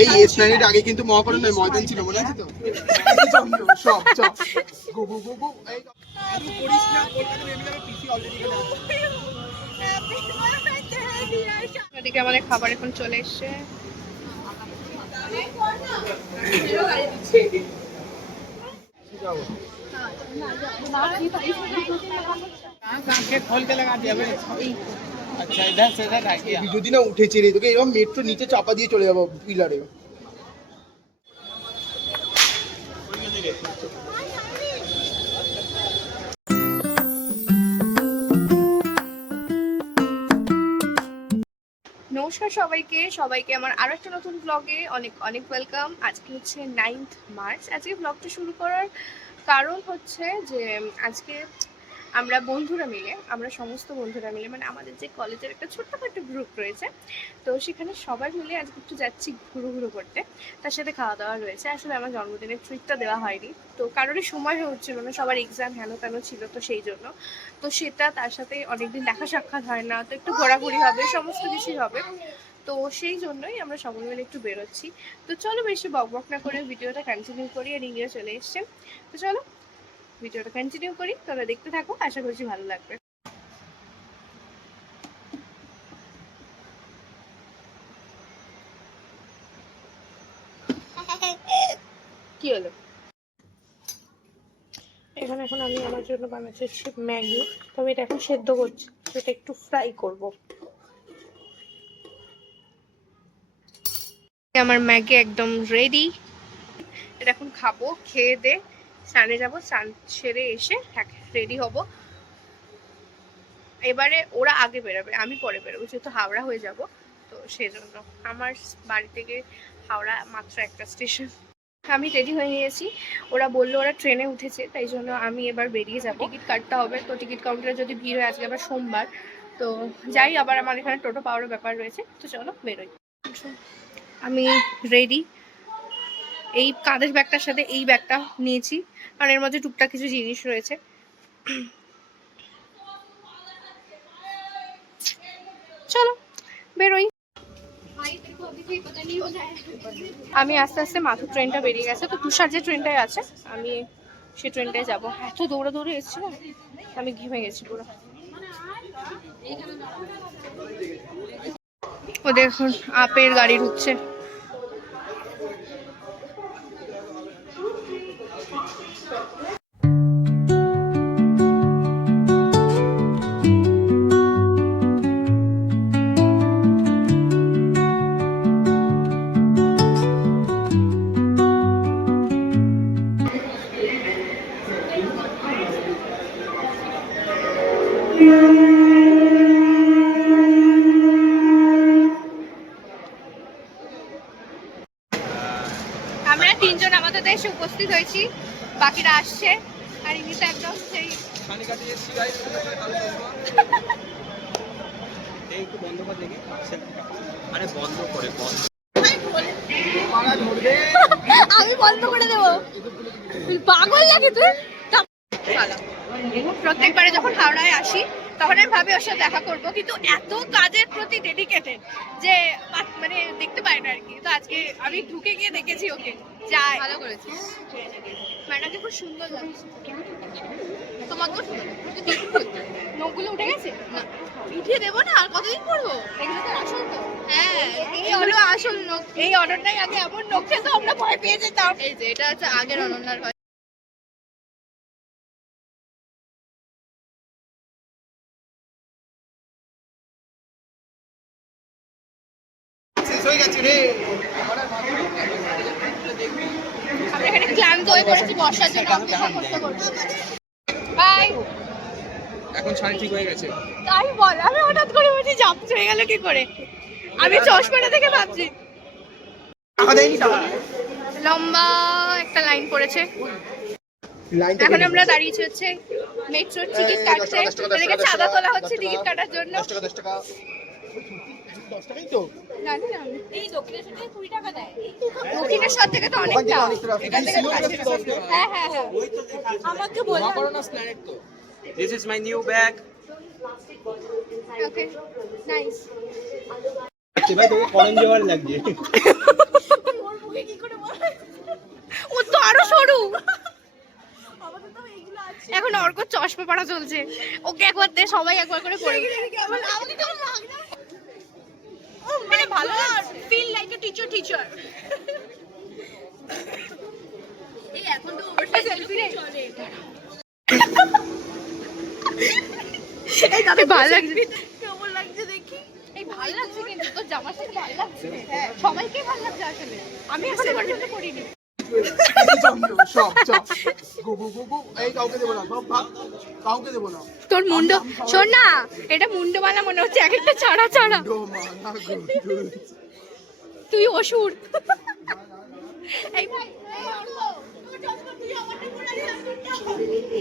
এই এসপ্ল্যানেড আগে কিন্তু মহাকরণ নয় ময়দান ছিল, মনে আছে তো? সব সব গো গো গো গো এই আলু করিস না, কলকাতা নেমে যাবে, পিসি অলরেডি এখানে। এদিকে আমাদের খাবার এখন চলে এসছে। যদি না উঠেছে রে, তোকে এরকম মেট্রো নিচে চাপা দিয়ে চলে যাবো পিলারে। নমস্কার সবাইকে সবাইকে আমার আরো একটা নতুন ব্লগে অনেক অনেক ওয়েলকাম। আজকে হচ্ছে 9th মার্চ। আজকে ব্লগটা শুরু করার কারণ হচ্ছে যে আজকে আমরা সমস্ত বন্ধুরা মিলে মানে আমাদের যে কলেজের একটা ছোট্টখাটো গ্রুপ রয়েছে, তো সেখানে সবাই মিলে আজকে একটু যাচ্ছি ঘুরু করতে। তার সাথে খাওয়া দাওয়া রয়েছে। আসলে আমার জন্মদিনের ট্রিটটা দেওয়া হয়নি, তো কারোরই সময় হয়ে উঠছিল না, সবার এক্সাম হেন তেন ছিল, তো সেই জন্য তো সেটা তার সাথে অনেকদিন দেখা সাক্ষাৎ হয় না, তো একটু ঘোরাঘুরি হবে, সমস্ত কিছুই হবে। তো সেই জন্যই আমরা সবাই মিলে একটু বেরোচ্ছি। তো চলো বেশি বকবক না করে ভিডিওটা কন্টিনিউ করি। আর ইংরেজি চলে এসছে, তো চলো ভিডিওটা কন্টিনিউ করি। তোমরা দেখতে থাকো, আশা করছি ভালো লাগবে। কি হলো? এখানে এখন আমি আমার জন্য বানাচ্ছি ম্যাগি, তবে এটা এখন সেদ্ধ করছি, সেটা একটু ফ্রাই করব। আমার ম্যাগি একদম রেডি। এটা এখন খাবো, খেয়ে দে স্নানে যাবো, স্নান সেরে এসে রেডি হব। এবারে ওরা আগে বেরোবে, আমি পরে বেরোবো, যেহেতু হাওড়া হয়ে যাব, তো সেজন্য আমার বাড়ি থেকে হাওড়া মাত্র একটা স্টেশন। আমি রেডি হয়ে গিয়েছি, ওরা বললো ওরা ট্রেনে উঠেছে, তাই জন্য আমি এবার বেরিয়ে যাব। টিকিট কাটতে হবে, তো টিকিট কাউন্টারে যদি ভিড় হয়, আজকে আবার সোমবার, তো যাই, আবার আমার এখানে টোটো পাওয়ারও ব্যাপার রয়েছে, তো চলো বেরোই। আমি রেডি, এই কাঁধের ব্যাগটার সাথে এই ব্যাগটা নিয়েছি, কারণ এর মধ্যে টুকটাক কিছু জিনিস রয়েছে। চলো বেরোই। আমি আস্তে আস্তে মাথুর ট্রেনটা বেরিয়ে গেছে, তো তুষার যে ট্রেনটায় আছে আমি সেই ট্রেনটায় যাবো। এত দৌড়ে দৌড়ে এসেছি না, আমি ঘেমে গেছি পুরো। ওদের এখন আপের গাড়ি ঢুকছে। আমরা তিনজন আমাদের দেশে উপস্থিত হয়েছি, বাকিরা আসছে। আর ইনি তো একদম সেই আমি বন্ধ করে দেবো, পাগল লাগে তুই। প্রত্যেকবারে যখন হাওড়ায় আসি তখন আমি ভাবি ওর সাথে দেখা করবো, কিন্তু এত কাজের প্রতি ডেডিকেটেড যে মানে দেখতে পাই না আর কি। তো আজকে আমি ঢুকে গিয়ে দেখেছি ওকে। যাই, ভালো করেছিস, ম্যাডামকে খুব সুন্দর লাগছে। তোমাকেও নখগুলো উঠে গেছে না, উঠিয়ে দেবো না, আর কতদিন করবো? এগুলো তো আসল তো। হ্যাঁ, এই হলো আসল নখ। এই অর্ডারটাই আগে এমন নখ খেত আমরা ভয় পেয়ে যেতাম। এই যে এটা হচ্ছে আগের অনন্যার ভয়। আমরা এখানে ক্লান্ত হয়ে পড়েছি বর্ষার জন্য, সমস্ত করছি। বাই। এখন শাড়ি ঠিক হয়ে গেছে, তাই বল, আমি হঠাৎ করে বলছি জাম্প হয়ে গেল কি করে? আমি চশমাটা দেখে ভাবছি লম্বা একটা লাইন পড়েছে। এখন আমরা দাঁড়িয়েছি হচ্ছে মেট্রোর টিকিট কাটতে, এদিকে চাঁদা তোলা হচ্ছে টিকিট কাটার জন্য। 10 টাকা তো জানি না, এই দক্ষিণেশ্বর থেকে 20 টাকা দেয়। দক্ষিণেশ্বর থেকে তো অনেকটা, এখান থেকে কাছে। হ্যাঁ হ্যাঁ হ্যাঁ, আমাকে বল। This is my new bag. Okay nice. ভাই তোকে করেন জোয়ার লাগছে। ও তো আরো সরু। এখন অর্ক চশমা পড়া চলছে, ওকে একবার দে, সবাই একবার করে পড়ে। মানে ভালো feel like a teacher teacher. এই এখন তো ওভারসাইজ সেলফি রে চলে। এই দাদা ভালো লাগছে, কেমন লাগছে দেখি। এই ভালো লাগছে কিন্তু তোর জামার সাথে ভালো লাগছে, সবাইকে ভালো লাগছে আসলে। আমি এখনো পর্যন্ত করিনি। তোর মুন্ড শোন না, এটা মুন্ডমালা মনে হচ্ছে, এক একটা চাড়া চাড়া। তুই অসুর।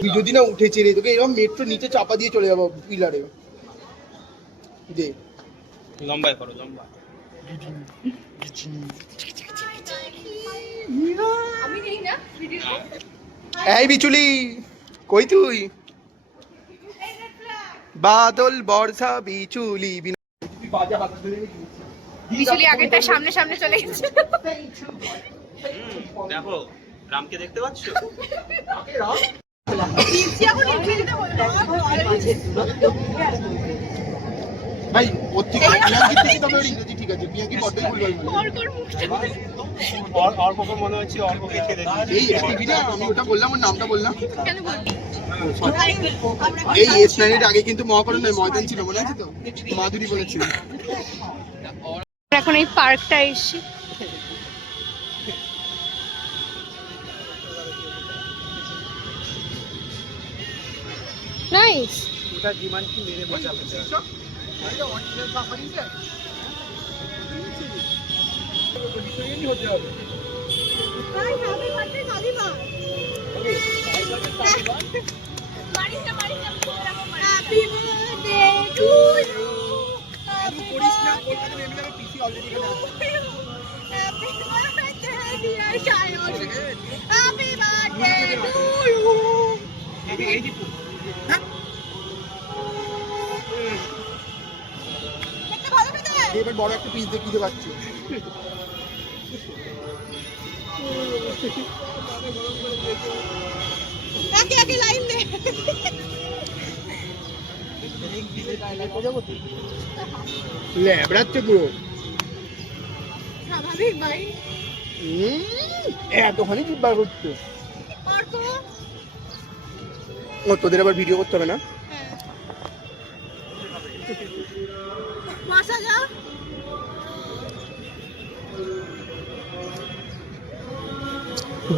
তুই যদি না উঠেছে রে, তোকে এরকম মেট্রো নিচে চাপা দিয়ে চলে যাবো পিলারে। দে লম্বাই করো লম্বা। আমি নেই না ভিডিও। এই বিচুলি কই তুই? বাদল বর্ষা বিচুলি বিচুলি আগেরটা সামনে সামনে চলে গেছে। দেখো রামকে দেখতে পাচ্ছ? ভাই ওর থেকে পিয়াঙ্কির থেকে তবে ওর ইংরেজি ঠিক আছে, পিয়াঙ্কি বড্ডই ভুলভাল বলে। অর্কর মুখটা অর্ককে মনে হচ্ছে অর্ককে খেয়ে দেখি। এই টিভি না, আমি ওটা বললাম, ওর নামটা বললাম। কেন বলবি? এই এসপ্ল্যানেড আগে কিন্তু মহাকরণ নয়, ময়দান ছিল, মনে আছে তো? মাধুরী বলেছিল। এখন এই পার্কটা এসেছি। নাইস। ওটা জীবনকে মেরে মজা পেতে। এবার বড় একটা পিস দিয়ে দিতে পারছি। ল্যাবড়াচ্ছে পুরো স্বাভাবিক ভাই। এতখানি জিভ বার করছে। ও তোদের আবার ভিডিও করতে হবে না?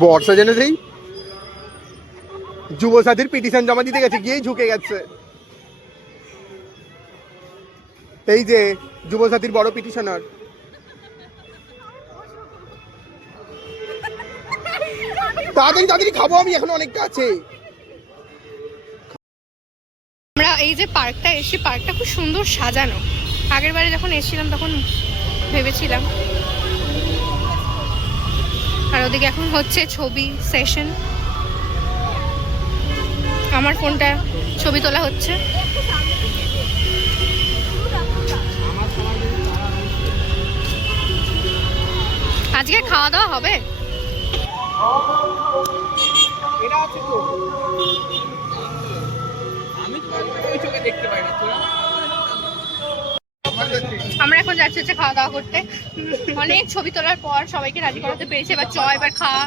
বর্ষা যেন সেই যুব সাথীর পিটিশন জমা দিতে গেছে, গিয়েই ঝুঁকে গেছে। এই যে যুব সাথীর বড় পিটিশনার। তাড়াতাড়ি তাড়াতাড়ি খাবো, আমি এখন অনেকটা আছে। আমরা এই যে পার্কটা এসেছি, পার্কটা খুব সুন্দর সাজানো। আগের বারে যখন এসেছিলাম তখন ভেবেছিলাম। আর ওদিকে এখন হচ্ছে ছবি সেশন, আমার ফোনটা ছবি তোলা হচ্ছে। আজকে খাওয়া দাওয়া হবে? আমরা এখন যাচ্ছি হচ্ছে খাওয়া দাওয়া করতে। অনেক ছবি তোলার পর সবাইকে রাজি করাতে পেরেছি, এবার এবার খাওয়া।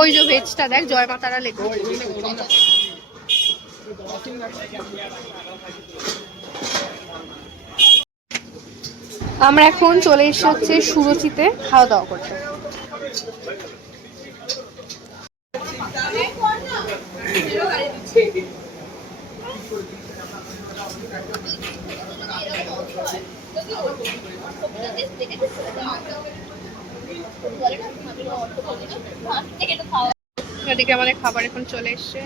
ওই যে ভেজটা দেখ, জয় মাতারা লেখা। আমরা এখন চলে এসে হচ্ছে সুরুচিতে খাওয়া দাওয়া করতে। এদিকে আমাদের খাবার এখন চলে এসছে।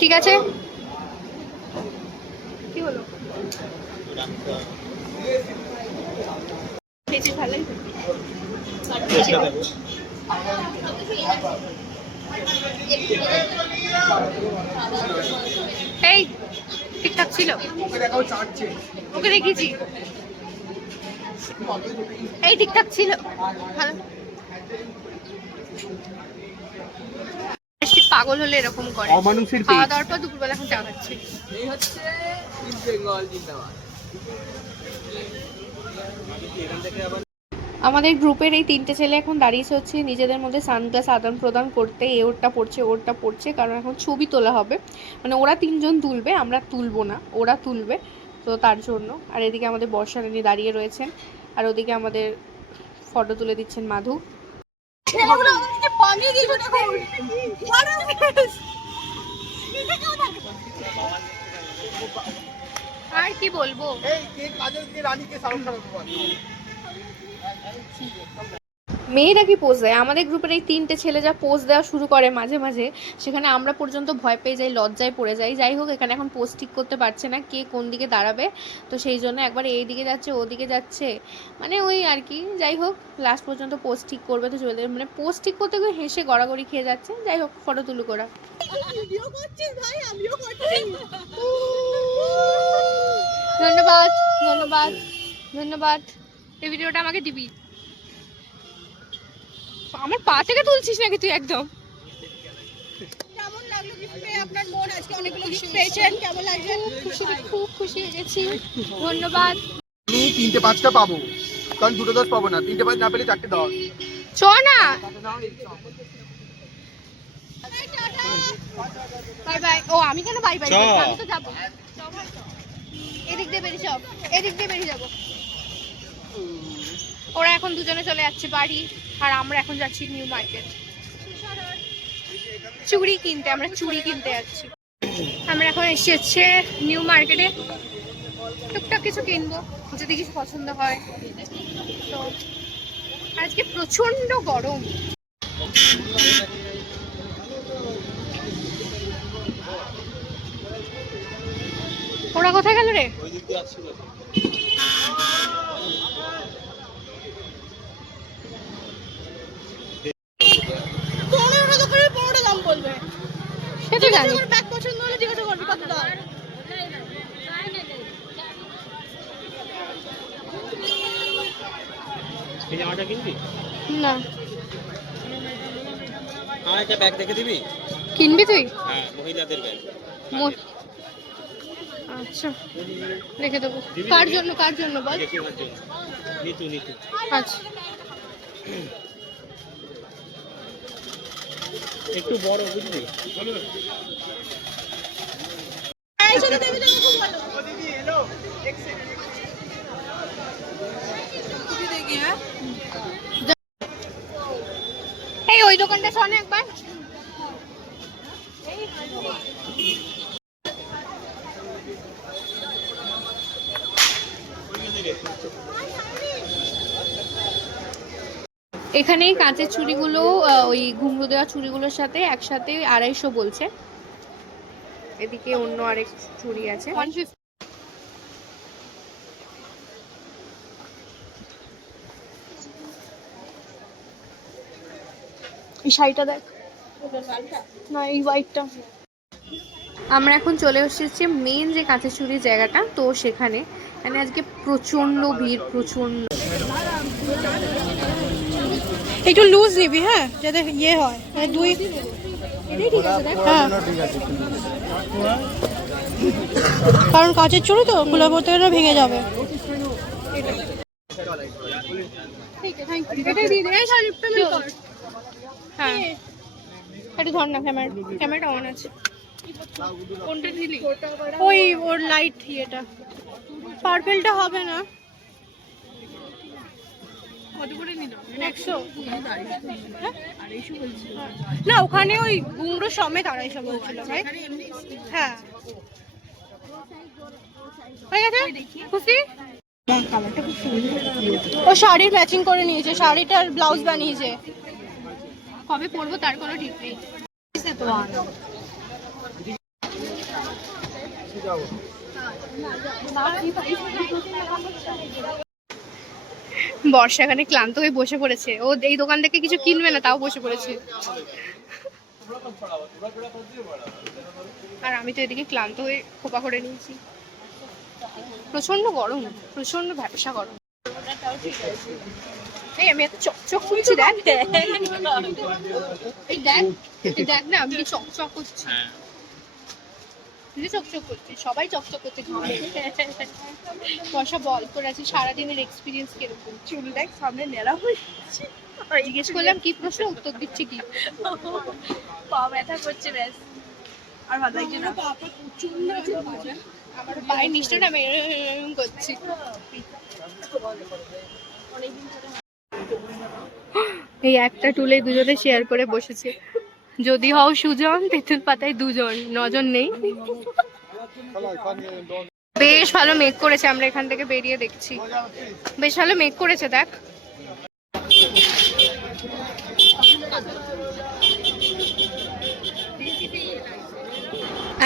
ঠিক আছে, কি হলো? খেয়েছি ভালোই। এই ঠিকঠাক ছিল, ওকে দেখেছি, এই ঠিকঠাক ছিল ভালো। পাগল হলে এরকম করে, অমানুষের পেট। খাওয়া দাওয়ার পর দুপুরবেলা এখন চা খাচ্ছি। এই হচ্ছে ইস্ট বেঙ্গল জিন্দাবাদ। আমাদের গ্রুপের এই 3টে ছেলে এখন দাঁড়িয়েছে হচ্ছে নিজেদের মধ্যে সানগ্লাস আদান প্রদান করতে, এ ওরটা পড়ছে ওরটা পড়ছে, কারণ এখন ছবি তোলা হবে। মানে ওরা 3জন তুলবে, আমরা তুলবো না, ওরা তুলবে, তো তার জন্য। আর এদিকে আমাদের বর্ষা রানী দাঁড়িয়ে রয়েছেন, আর ওদিকে আমাদের ফটো তুলে দিচ্ছেন মাধু। আর কি বলবো, মেয়েরা কি পোজ দেয়? আমাদের গ্রুপের এই 3টে ছেলে যা পোজ দেওয়া শুরু করে মাঝে মাঝে, সেখানে আমরা পর্যন্ত ভয় পেয়ে যাই, লজ্জায় পড়ে যাই। যাই হোক, এখানে এখন পোজ ঠিক করতে পারছে না কে কোন দিকে দাঁড়াবে, তো সেই জন্য একবার এই দিকে যাচ্ছে ওদিকে যাচ্ছে, মানে ওই আর কি। যাই হোক, লাস্ট পর্যন্ত পোজ ঠিক করবে তো চলে, মানে পোজ ঠিক করতে গিয়ে হেসে গড়াগড়ি খেয়ে যাচ্ছে। যাই হোক, ফটো তুলুক ওরা। ধন্যবাদ ধন্যবাদ ধন্যবাদ, এই ভিডিওটা আমাকে দিবি। আমার পা থেকে তুলছিস নাকি তুই? একদম। কেমন লাগলো গিফট পেয়ে? আপনার বোন আজকে অনেকগুলো গিফট পেয়েছেন, কেমন লাগছে? খুব খুশি হয়ে গেছি, ধন্যবাদ। আমি 3টে 5টা পাবো, কারণ 2টো 10 পাবো না, 3টে 5 না পেলে 4টে 10। চ না, বাই বাই। ও আমি কেন বাই বাই? আমি তো যাবো, এদিক দিয়ে বেরিয়ে যাও, এদিক দিয়ে বেরিয়ে যাবো। ওরা এখন দুজনে চলে যাচ্ছে বাড়ি, আর আমরা এখন যাচ্ছি নিউ মার্কেট চুড়ি কিনতে। আমরা চুড়ি কিনতে যাচ্ছি। আমরা এখন এসে হচ্ছে নিউ মার্কেটে, টুকটাক কিছু কিনবো যদি কিছু পছন্দ হয়। তো আজকে প্রচন্ড গরম। ওরা কোথায় গেল রে? পনেরোটা দোকানের 15টা দাম বলবে। সে তো জানি। আমার ব্যাগ পছন্দ হলে জিজ্ঞাসা করবি কত দাম। এই জামাটা কিনবি? না, আমার একটা ব্যাগ দেখে দিবি? কিনবি তুই? হ্যাঁ, মহিলাদের ব্যাগ। আচ্ছা, দেখে দেবো। কার জন্য? কার জন্য বল। জেঠিমার জন্য। নিতু নিতু। আচ্ছা, একটু বড় বুঝলি? এই সাথে দেবী দেবী খুব ভালো। খুবই দেখি হ্যাঁ। এই ওই দোকানটা শোনে একবার। এখানে কাঁচের চুড়িগুলো ওই ঘুঙরু দেওয়া চুড়িগুলোর সাথে একসাথে 250 বলছে। এদিকে অন্য আরেক চুড়ি আছে 150। এই শাড়িটা দেখ না, এই হোয়াইটটা। আমরা এখন চলে এসেছি মেন যে কাঁচের চুড়ির জায়গাটা, তো সেখানে মানে আজকে প্রচন্ড ভিড়, প্রচন্ড। একটু লুজ নিবি হ্যাঁ, যাতে ইয়ে হয়, মানে দুই। এটাই ঠিক আছে দেখ। হ্যাঁ, কারণ কাচের চুড়ি তো খুলে পড়তে গেলে ভেঙে যাবে। ঠিক আছে, থ্যাংক ইউ। এটাই দিয়ে দে। এই শাড়ি পেমেন্ট কর। হ্যাঁ, একটু ধর না, ক্যামেরাটা অন আছে। কোনটা দিলি? ওই ওর লাইট ইয়েটা, পার্পেলটা হবে না। কত করে নিল? 100 না, ওখানে ওই ঘুঙরু সমেত 250 বলছিল ভাই। হ্যাঁ, হয়ে গেছে, খুশি? কালারটা খুব সুন্দর। ও শাড়ির ম্যাচিং করে নিয়েছে, শাড়িটার ব্লাউজ বানিয়েছে। কবে পরবো তার কোনো ঠিক নেই। বর্ষা এখানে ক্লান্ত হয়ে বসে পড়েছে, ও এই দোকান থেকে কিছু কিনবে না তাও বসে পড়েছে। আর আমি তো এদিকে ক্লান্ত হয়ে খোপা করে নিয়েছি। প্রচন্ড গরম, প্রচন্ড ভ্যাপসা গরম। এই আমি এত চকচক করছি দেখ, এই দেখ, এই দেখ না আমি চকচক করছি, চকচক করছি, সবাই চকচক করছে। বর্ষা বল তোর আছে সারাদিনের এক্সপিরিয়েন্স কিরকম? চুল দেখ সামনে নেড়া হয়ে জিজ্ঞেস করলাম কি প্রশ্ন, উত্তর দিচ্ছে কি? পা ব্যথা করছে ব্যাস, আর ভালো লাগছে না। আমার পায়ের নিচটা আমি এরকম করছি। এই একটা টুলে দুজনে শেয়ার করে বসেছে। যদি হও সুজন, তেঁতুল পাতায় দুজন, নজন নেই। বেশ ভালো মেক করেছে, আমরা এখান থেকে বেরিয়ে দেখছি বেশ ভালো মেক করেছে দেখ।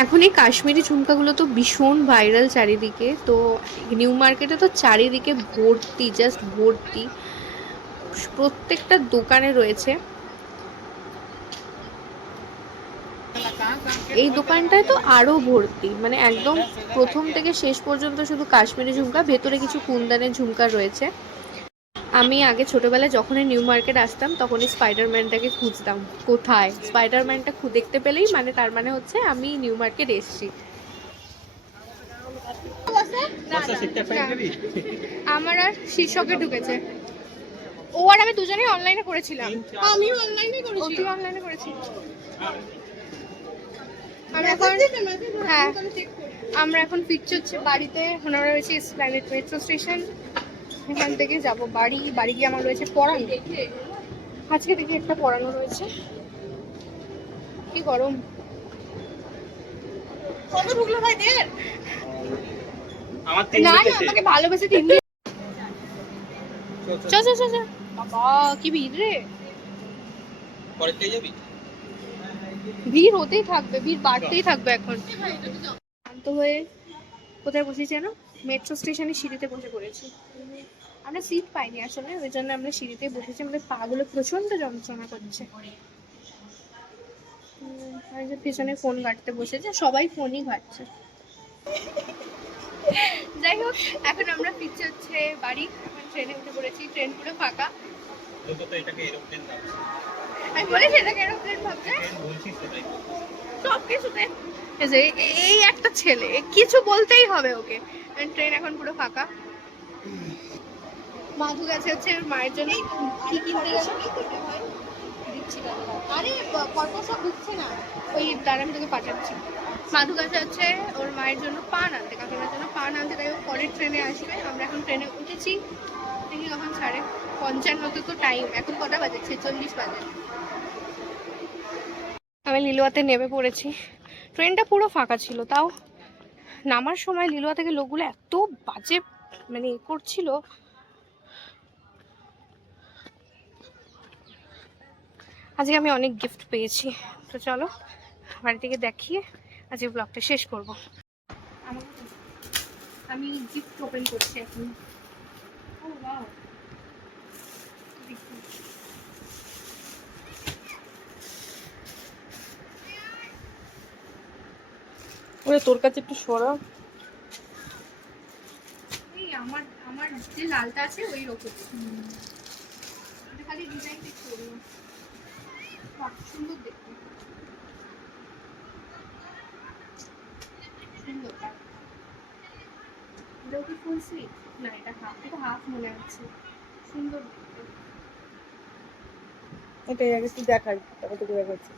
এখন এই কাশ্মীরি ঝুমকাগুলো তো ভীষণ ভাইরাল চারিদিকে, তো নিউ মার্কেটে তো চারিদিকে ভর্তি, জাস্ট ভর্তি, প্রত্যেকটা দোকানে রয়েছে। এই দোকানটায় তো আরো ভর্তি, মানে একদম প্রথম থেকে শেষ পর্যন্ত শুধু কাশ্মীরি ঝুমকা, ভেতরে কিছু কুন্দানের ঝুমকা রয়েছে। আমি আগে ছোটবেলায় যখনই নিউ মার্কেট আসতাম তখনই স্পাইডারম্যানটাকে খুঁজতাম, কোথায় স্পাইডারম্যানটা দেখতে পেলেই মানে তার মানে হচ্ছে আমি নিউ মার্কেট এসেছি। আমার আর শীর্ষকে ঢুকেছে, ও আর আমি দুজনেই অনলাইনে করেছিলাম। আমিও অনলাইনে করেছি। তুই অনলাইনে করেছিস? আমরা এখন হ্যাঁ আমরা এখন ফিরছি হচ্ছে বাড়িতে। আমরা রয়েছে এসপ্ল্যানেড মেট্রো স্টেশন, এখান থেকে যাব বাড়ি। বাড়ি গিয়ে আমার রয়েছে পড়ানো, আজকে দেখি একটা পড়ানো রয়েছে। কি গরম! কত ঢুকলো ভাই দের? আমার না না আমাকে ভালোবেসে তিন দিন। চল চল চল, বাবা কি ভিড় রে! পরে পেয়ে যাবি। ভিড় হতেই থাকবে, ভিড় বাড়তেই থাকবে। এখন শান্ত হয়ে কোথায় বসেছি যেন, মেট্রো স্টেশনে সিঁড়িতে বসে পড়েছি। আমরা সিট পাইনি আসলে, ওই জন্য আমরা সিঁড়িতে বসেছি। আমাদের পা গুলো প্রচন্ড যন্ত্রণা করছে। আর যে পিছনে ফোন ঘাটতে বসেছে, সবাই ফোনই ঘাটছে। যাই হোক এখন আমরা ফিরছি হচ্ছে বাড়ি। এখন ট্রেনে উঠে পড়েছি, ট্রেন পুরো ফাঁকা। তো এটাকে এরোপ্লেন ভাবছি। আমি বলেছি এটাকে এরোপ্লেন ভাবছে, বলছিস সেটাই। সব কিছুতে এই একটা ছেলে কিছু বলতেই হবে ওকে। ট্রেন এখন পুরো ফাঁকা। মাধু গেছে হচ্ছে ওর মায়ের জন্য কি কিনতে গেছে দিচ্ছি না। আরে কত সব দিচ্ছে না, ওই তার আমি তোকে পাঠাচ্ছি। মাধু গেছে হচ্ছে ওর মায়ের জন্য পান আনতে, কাকিমার জন্য পান আনতে, তাই ও পরের ট্রেনে আসবে। আমরা এখন ট্রেনে উঠেছি, দেখি কখন ছাড়ে। 55 তো টাইম, এখন কটা বাজে? 46 বাজে। আমি লিলুয়াতে নেমে পড়েছি। ট্রেনটা পুরো ফাঁকা ছিল, তাও নামার সময় লিলুয়া থেকে লোকগুলো এত বাজে মানে করছিল। আজকে আমি অনেক গিফট পেয়েছি, তো চলো বাড়ি থেকে দেখিয়ে আজকে ব্লগটা শেষ করব। আমি গিফট ওপেন করছি এখন। ও ওয়াও, ওরে তোর কাছে একটু সরা। এই আমার আমার যে লালটা আছে ওই রকম, খালি ডিজাইন দেখতে পারবো। বাহ সুন্দর দেখতে, সুন্দর। এটা কি ফুল স্লিভ? না এটা হাফ, এটা হাফ মনে হচ্ছে। সুন্দর দেখতে। এটাই আগে তুই দেখাই, তারপর তোকে দেখাচ্ছি।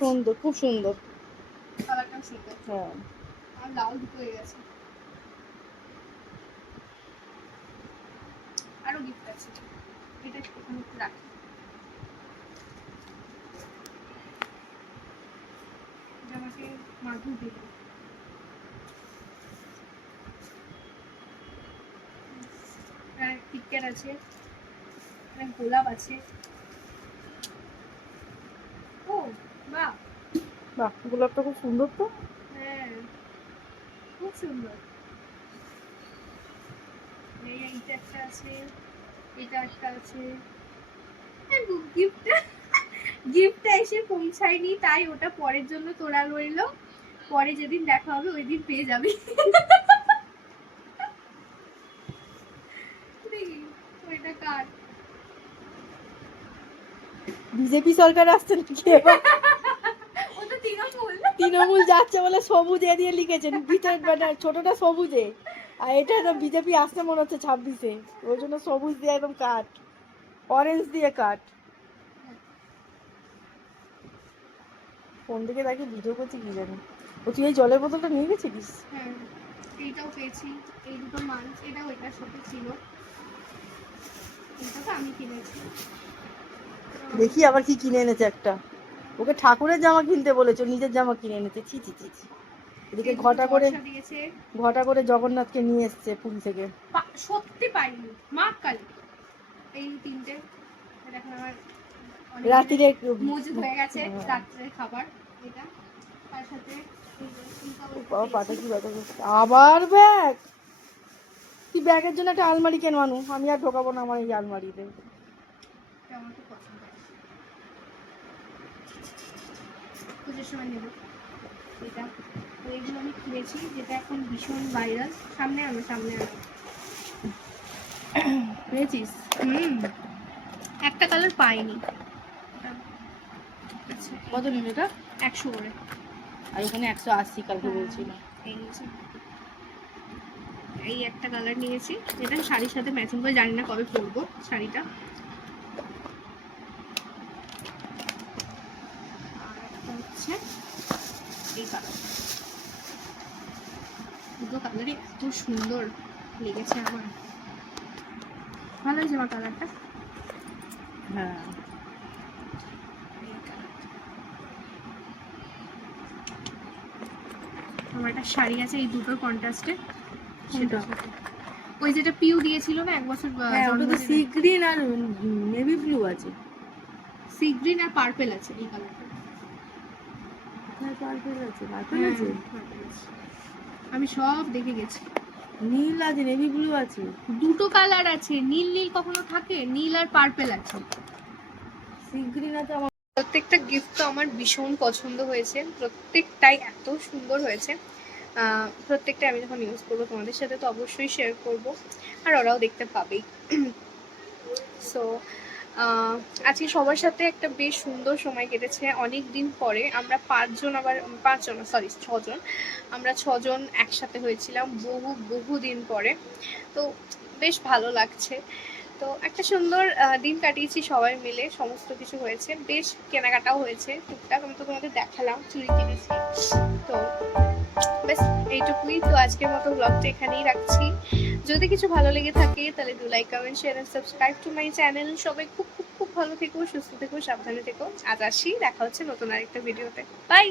সুন্দর, খুব সুন্দর। কালারটাও সুন্দর। হ্যাঁ আর লাল দুটো হয়ে গেছে। আরো গিফট আছে, এটা এখানে রাখি। কিটক্যাট আছে, গোলাপ আছে। ও বাহ, বাহ, গোলাপটা খুব সুন্দর তো। হ্যাঁ খুব সুন্দর। এইটা একটা আছে, এটা একটা আছে। গিফটটা এসে পৌঁছায়নি, তাই ওটা পরের জন্য তোলা রইলো। পরে যেদিন দেখা হবে ওই দিন পেয়ে যাবি। দেখি ওইটা কার। বিজেপি সরকার আসছে নাকি এবার? ও তো তৃণমূল। তৃণমূল যাচ্ছে বলে সবুজ এ দিয়ে লিখেছেন, ভিতর মানে ছোটটা সবুজে, আর এটা একদম বিজেপি আসছে মনে হচ্ছে 26-এ, ওই জন্য সবুজ দিয়ে একদম কাট, অরেঞ্জ দিয়ে কাট। কোন দিকে তাকে ভিডিও করছি কি জানি। ও তুই এই জলের বোতলটা নিয়ে গেছিলিস? হ্যাঁ এইটাও পেয়েছি, এই দুটো মাছ, এটাও এটার সাথে ছিল, এটা তো আমি কিনেছি। দেখি আবার কি কিনে এনেছে একটা। ওকে ঠাকুরের জামা কিনতে বলেছো, নিজের জামা কিনে এনেছে, ছি ছি ছি ছি। এদিকে ঘটা দিয়েছে, করে জগন্নাথকে নিয়ে এসছে পুরী থেকে। সত্যি পাইনি মা কালী। এই তিনটে এখন আমার রাত্রিরে মজুদ হয়ে গেছে রাত্রের খাবার। এটা তার সাথে বাবা পাটা কি ব্যথা করছে। আবার ব্যাগ, তুই ব্যাগের জন্য একটা আলমারি কেন আনু, আমি আর ঢোকাবো না আমার এই আলমারিতে। আমার খুব পছন্দ হয়, পুজোর সময় নেব এটা। তো এইগুলো আমি কিনেছি, যেটা এখন ভীষণ ভাইরাল। সামনে আনো, সামনে আনো। পেয়েছিস? একটা কালার পাইনি। আচ্ছা কত নিল এটা? 100 করে। আর ওখানে 180 কালকে বলছিল। এই নিয়েছি, এই একটা কালার নিয়েছি, যেটা শাড়ির সাথে ম্যাচিং করে, জানি না কবে পরবো শাড়িটা। আর একটা হচ্ছে এই কালার। দুটো কালারই এত সুন্দর লেগেছে আমার, ভালো হয়েছে আমার কালারটা। হ্যাঁ আমার একটা শাড়ি আছে এই দুটোর কন্ট্রাস্টে, সেটা ওই যেটা পিউ দিয়েছিল না 1 বছর হ্যাঁ, ওটা তো সি গ্রিন আর নেভি ব্লু আছে। সি গ্রিন আর পার্পল আছে এই কালারটা। হ্যাঁ পার্পল আছে, পার্পল আছে, আমি সব দেখে গেছি। নীল আছে, নেভি ব্লু আছে, দুটো কালার আছে, নীল নীল কখনো থাকে, নীল আর পার্পল আছে। সি গ্রিন আছে আমার। প্রত্যেকটা গিফট তো আমার ভীষণ পছন্দ হয়েছে, প্রত্যেকটাই এত সুন্দর হয়েছে। প্রত্যেকটা আমি যখন ইউজ করবো তোমাদের সাথে তো অবশ্যই শেয়ার করব, আর ওরাও দেখতে পাবেই। সো আজকে সবার সাথে একটা বেশ সুন্দর সময় কেটেছে। অনেক দিন পরে আমরা 5জন, আবার 5জন সরি 6জন, আমরা 6জন একসাথে হয়েছিলাম বহু দিন পরে। তো বেশ ভালো লাগছে। তো একটা সুন্দর দিন কাটিয়েছি সবাই মিলে, সমস্ত কিছু হয়েছে, বেশ কেনাকাটাও হয়েছে টুকটাক, আমি তো তোমাদের দেখালাম চুড়ি কিনেছি। তো বেশ এইটুকুই। তো আজকের মতো ব্লগটা এখানেই রাখছি। যদি কিছু ভালো লেগে থাকে তাহলে do like, comment, share and subscribe to my channel. সবাই খুব খুব খুব ভালো থেকো, সুস্থ থেকো, সাবধানে থেকো। আজ আসি, দেখা হচ্ছে নতুন আরেকটা ভিডিওতে। বাই।